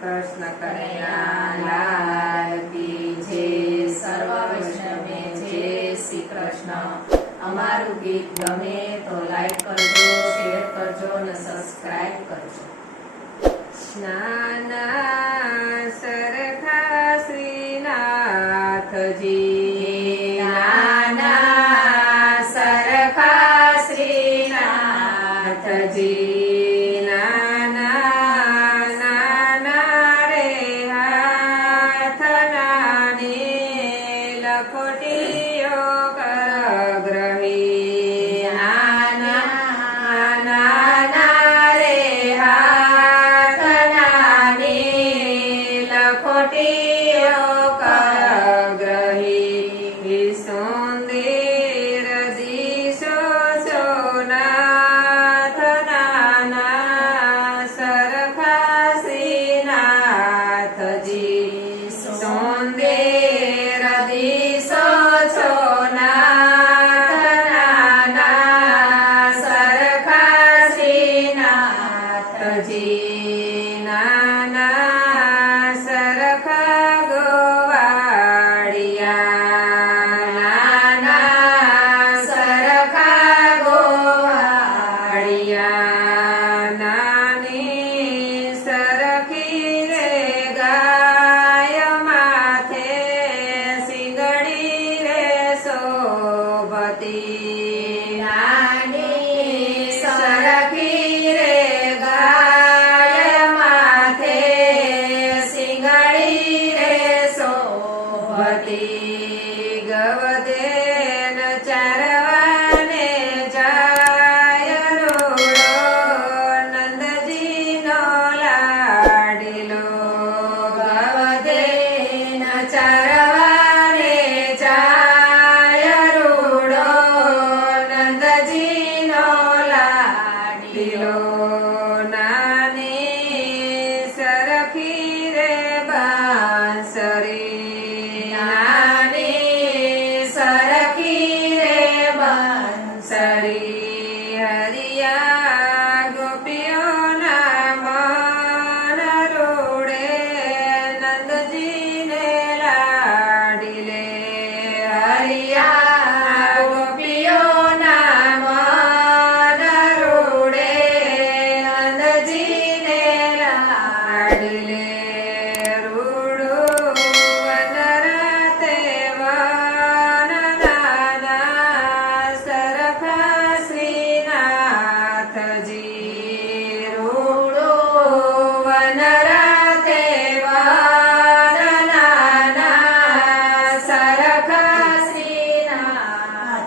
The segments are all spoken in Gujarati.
કૃષ્ણ કનૈયા શ્રી કૃષ્ણ. અમારું ગીત ગમે તો લાઈક કરજો, શેર કરજો અને સબસ્ક્રાઇબ કરજો. સ્નાના ખોટીઓ भवति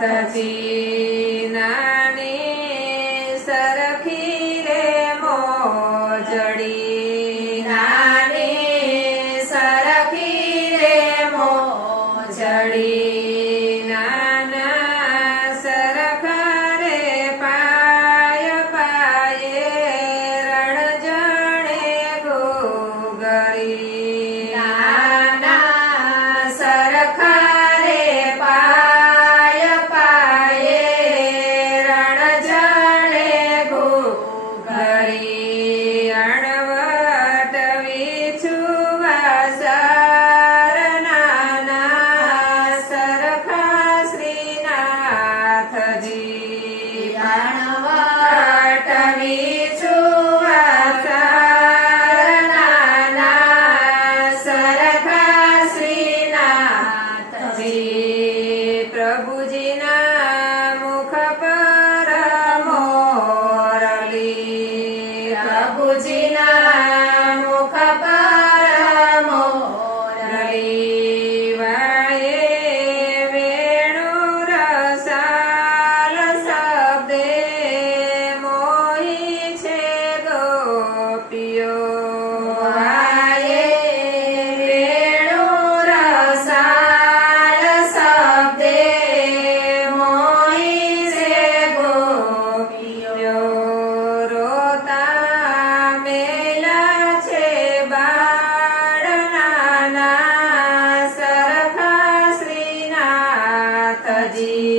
માતાજી નાની સરખી રે મોજડી નાની સરખી રે મોજડી ના как бы